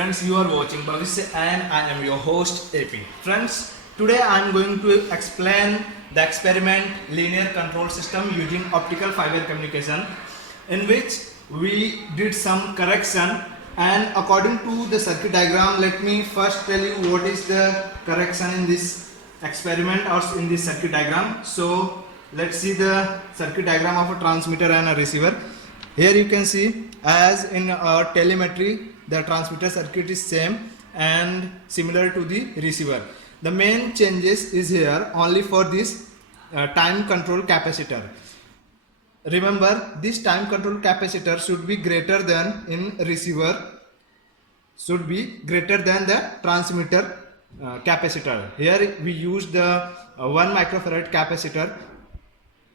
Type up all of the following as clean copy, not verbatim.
Friends, you are watching Bhavishya and I am your host AP. Friends, today I am going to explain the experiment linear control system using optical fiber communication, in which we did some correction, and according to the circuit diagram, let me first tell you what is the correction in this experiment or in this circuit diagram. So let's see the circuit diagram of a transmitter and a receiver. Here you can see, as in our telemetry, the transmitter circuit is same and similar to the receiver. The main changes is here only for this time control capacitor. Remember, this time control capacitor should be greater than in receiver, should be greater than the transmitter capacitor. Here we use the 1 microfarad capacitor,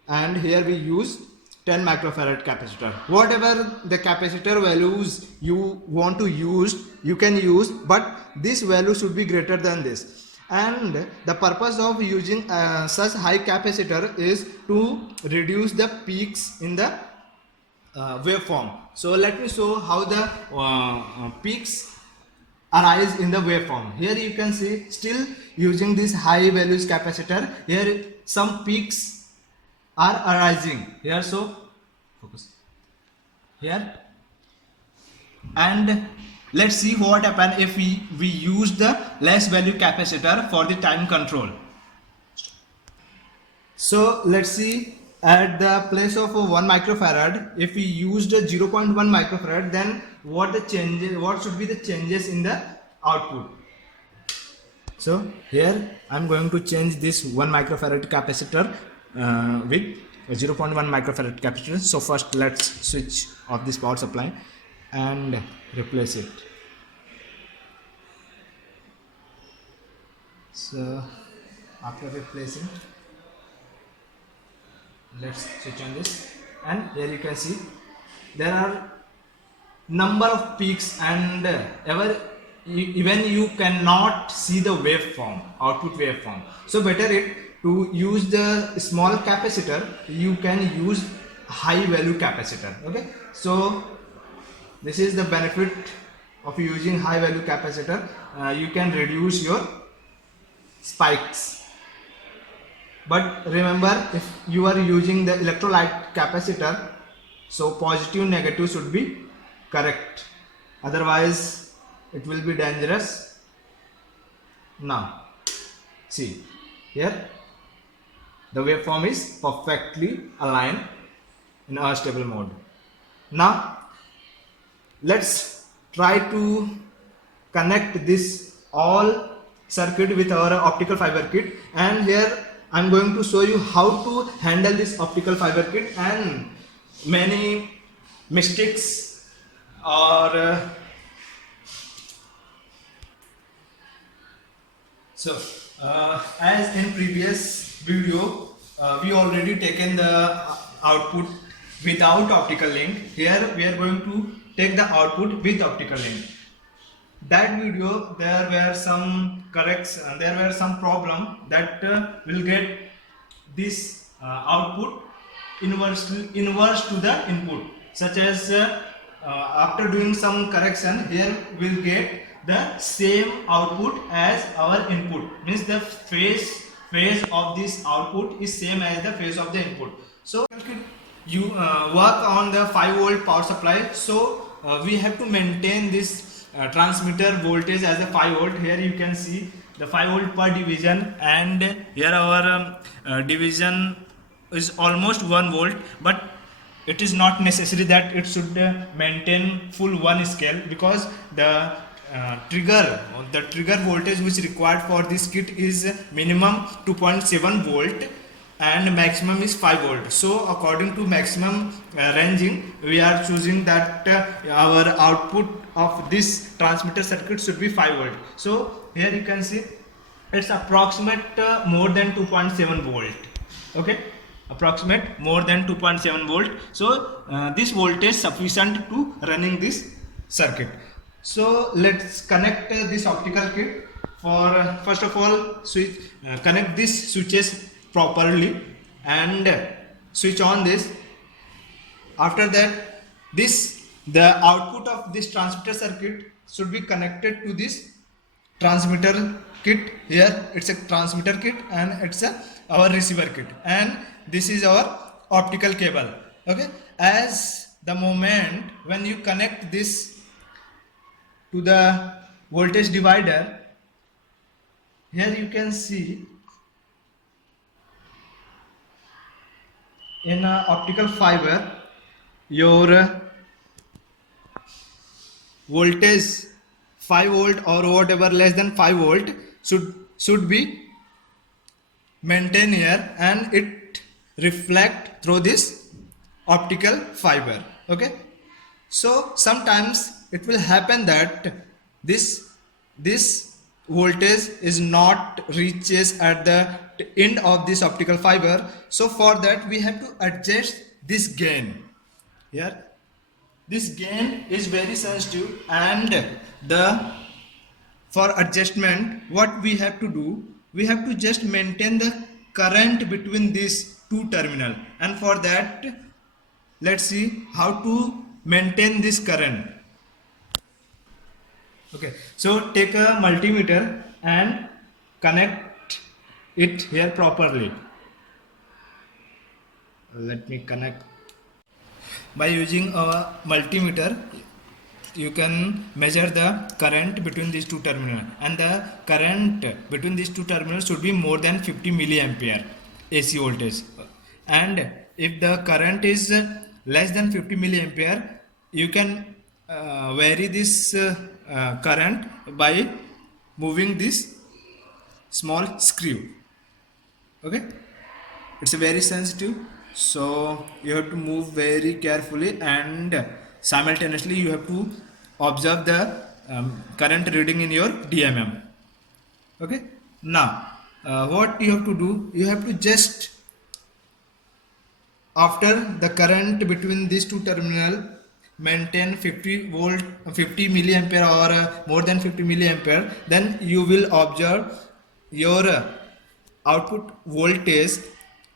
and here we use 10 microfarad capacitor. Whatever the capacitor values you want to use, you can use, but this value should be greater than this. And the purpose of using such high capacitor is to reduce the peaks in the waveform. So let me show how the peaks arise in the waveform. Here you can see, still using this high values capacitor, here some peaks are arising here. So focus here, and let's see what happen if we use the less value capacitor for the time control. So let's see, at the place of 1 microfarad, if we used 0.1 microfarad, then what should be the changes in the output. So here I'm going to change this 1 microfarad capacitor with 0.1 microfarad capacitor. So first let's switch off this power supply and replace it. So after replacing, let's switch on this, and here you can see there are number of peaks, and even you cannot see the waveform, output waveform. So better it to use the small capacitor, you can use high value capacitor. Okay, so this is the benefit of using high value capacitor. You can reduce your spikes. But remember, if you are using the electrolyte capacitor, so positive negative should be correct, otherwise it will be dangerous. Now see here, the waveform is perfectly aligned in a stable mode. Now let's try to connect this all circuit with our optical fiber kit, and here I'm going to show you how to handle this optical fiber kit and many mistakes or as in previous video, we already taken the output without optical link. Here we are going to take the output with optical link. That video, there were some corrections, there were some problem that will get this output inverse to the input, such as after doing some correction, here we'll get the same output as our input, means the phase of this output is same as the phase of the input. So you work on the 5 volt power supply, so we have to maintain this transmitter voltage as a 5 volt. Here you can see the 5 volt per division, and here our division is almost 1 volt, but it is not necessary that it should maintain full 1 scale, because the trigger voltage which required for this kit is minimum 2.7 volt and maximum is 5 volt. So according to maximum ranging, we are choosing that our output of this transmitter circuit should be 5 volt. So here you can see it's approximate more than 2.7 volt. Okay, approximate more than 2.7 volt. So this voltage sufficient to running this circuit. So let's connect this optical kit. For first of all, connect these switches properly and switch on this. After that, this the output of this transmitter circuit should be connected to this transmitter kit. Here it's a transmitter kit and it's our receiver kit, and this is our optical cable. Okay, as the moment when you connect this to the voltage divider, here you can see in optical fiber your voltage 5 volt or whatever less than 5 volt should be maintained here, and it reflect through this optical fiber. Okay, so sometimes it will happen that this voltage is not reaches at the end of this optical fiber. So for that we have to adjust this gain here. This gain is very sensitive, and the for adjustment what we have to do, we have to just maintain the current between these two terminal, and for that let's see how to maintain this current. Okay, so take a multimeter and connect it here properly. Let me connect. By using a multimeter you can measure the current between these two terminals, and the current between these two terminals should be more than 50 milliampere AC voltage. And if the current is less than 50 milliampere, you can vary this current by moving this small screw. Okay, it's very sensitive, so you have to move very carefully, and simultaneously you have to observe the current reading in your DMM. Okay, now what you have to do, you have to just after the current between these two terminal maintain 50 volt 50 milliampere or more than 50 milliampere, then you will observe your output voltage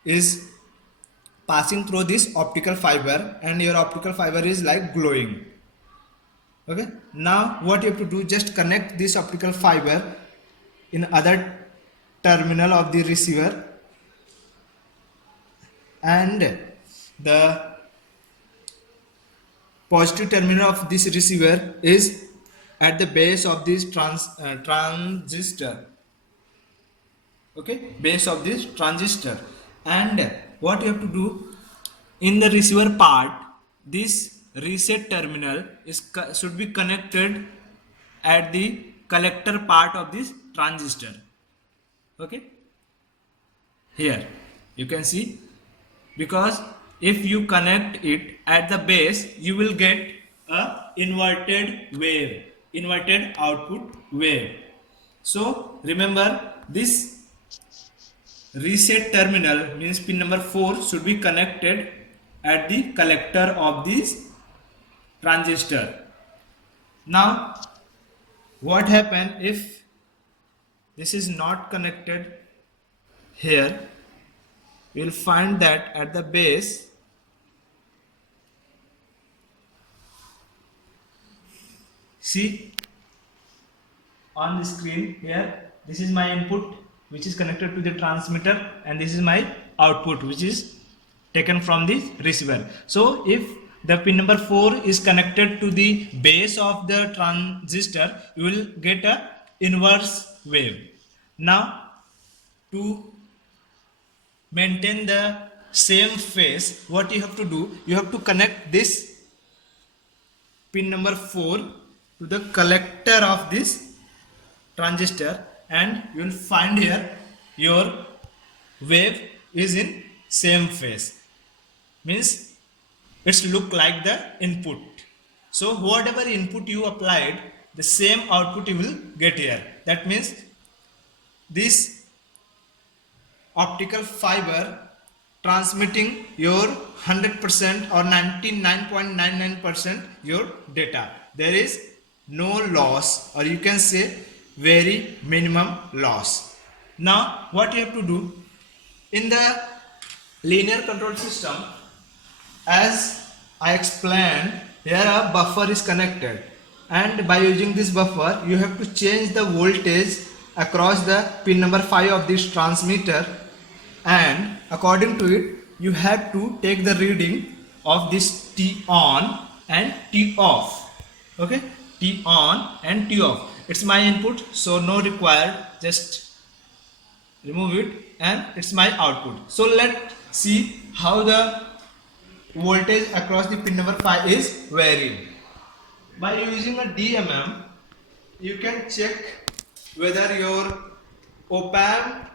is passing through this optical fiber, and your optical fiber is like glowing. Okay, now what you have to do, just connect this optical fiber in other terminal of the receiver, and the positive terminal of this receiver is at the base of this transistor. Okay, base of this transistor. And what you have to do, in the receiver part, this reset terminal should be connected at the collector part of this transistor. Okay, here you can see, because if you connect it at the base, you will get a inverted wave, inverted output wave. So remember, this reset terminal means pin number 4 should be connected at the collector of this transistor. Now what happen if this is not connected here? You will find that at the base see on the screen here, this is my input which is connected to the transmitter, and this is my output which is taken from the receiver. So if the pin number 4 is connected to the base of the transistor, you will get a inverse wave. Now to maintain the same phase, what you have to do, you have to connect this pin number 4 to the collector of this transistor, and you will find here your wave is in same phase, means it's look like the input. So whatever input you applied, the same output you will get here. That means this optical fiber transmitting your 100% or 99.99% your data. There is no loss, or you can say very minimum loss. Now what you have to do, in the linear control system, as I explained, here a buffer is connected, and by using this buffer you have to change the voltage across the pin number 5 of this transmitter, and according to it you have to take the reading of this T on and T off. Okay, T on and T off. It's my input, so no required, just remove it, and it's my output. So let's see how the voltage across the pin number 5 is varying. By using a DMM, you can check whether your op amp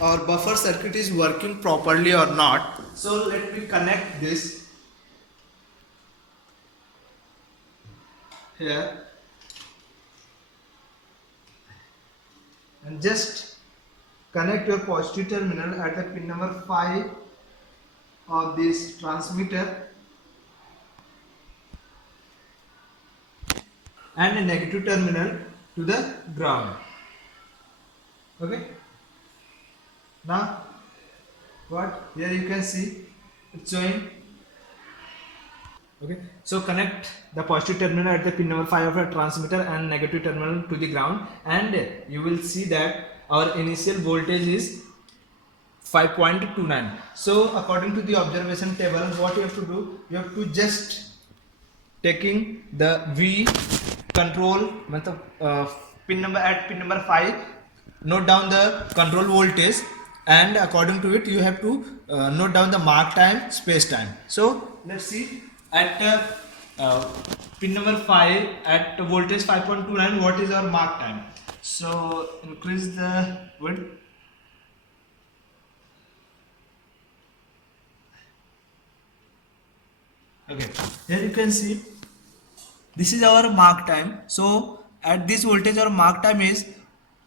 or buffer circuit is working properly or not. So let me connect this here and just connect your positive terminal at the pin number 5 of this transmitter and a negative terminal to the ground. Okay, now what here you can see it's showing. Okay, so connect the positive terminal at the pin number 5 of a transmitter and negative terminal to the ground, and you will see that our initial voltage is 5.29. So according to the observation table, what you have to do, you have to just taking the V control pin number at pin number 5, note down the control voltage, and according to it you have to note down the mark time, space time. So let's see at pin number 5 at voltage 5.29 what is our mark time. So increase the width. Okay, here you can see this is our mark time. So at this voltage our mark time is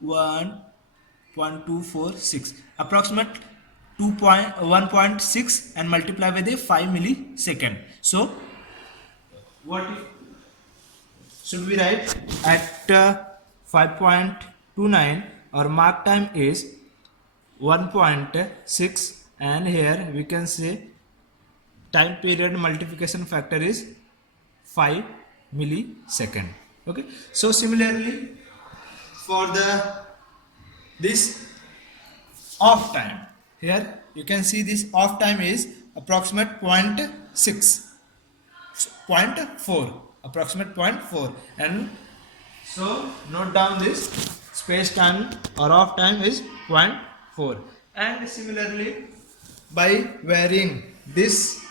1.246, approximate 1.6 and multiply by the 5 millisecond. So what should we write? At 5.29 our mark time is 1.6, and here we can say time period multiplication factor is 5 millisecond. Okay, so similarly for this off time, here you can see this off time is approximate 0.4, approximate 0.4, and so note down this space time or off time is 0.4. And similarly by varying this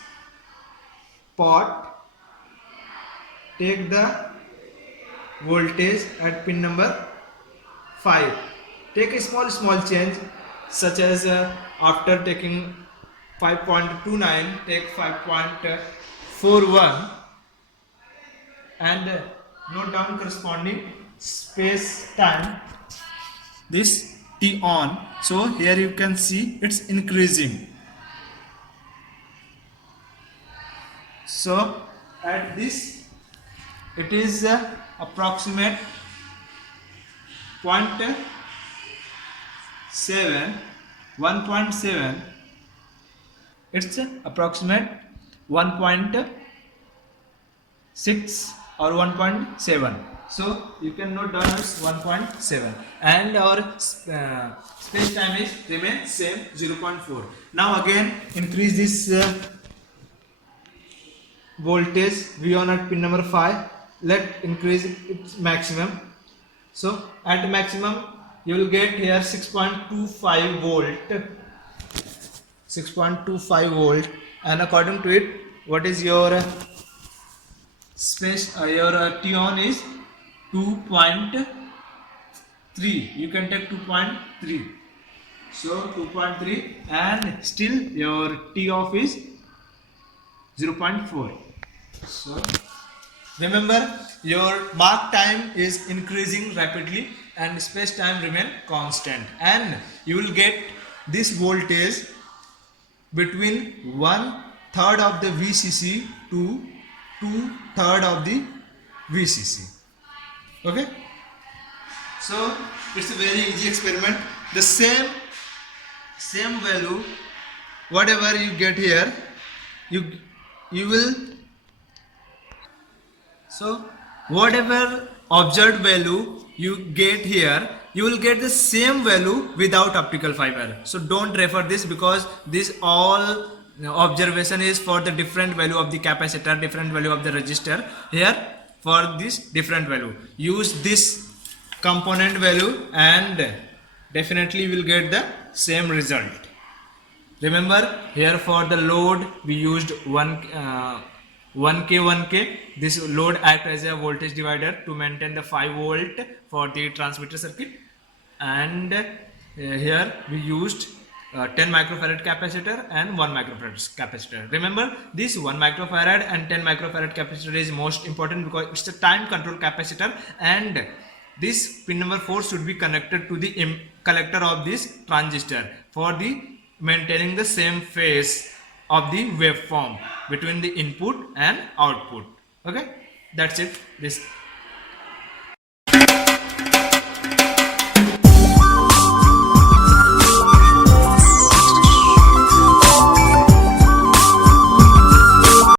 pot, take the voltage at pin number 5, take a small change, such as after taking 5.29 take 5.41 and note down corresponding space time, this T on. So here you can see it's increasing. So at this it is approximate 0.7, 1.7, it's approximate 1.6 or 1.7. So you can note down as 1.7, and our space time is remain same 0.4. Now again increase this voltage V1 at pin number 5. Let increase its maximum. So at maximum you will get here 6.25 volt, 6.25 volt, and according to it what is your space, your T on is 2.3. You can take 2.3. So 2.3, and still your T off is 0.4. So remember your mark time is increasing rapidly and space time remain constant, and you will get this voltage between 1/3 of the VCC to 2/3 of the VCC. Okay, so it's a very easy experiment. The same value whatever you get here, you will So whatever observed value you get here, you will get the same value without optical fiber. So don't refer this, because this all observation is for the different value of the capacitor, different value of the resistor. Here for this different value, use this component value and definitely you will get the same result. Remember, here for the load we used 1k. This load act as a voltage divider to maintain the 5 volt for the transmitter circuit, and here we used 10 microfarad capacitor and 1 microfarad capacitor. Remember, this 1 microfarad and 10 microfarad capacitor is most important because it's a time control capacitor, and this pin number 4 should be connected to the collector of this transistor for the maintaining the same phase of the waveform between the input and output. Okay, that's it. This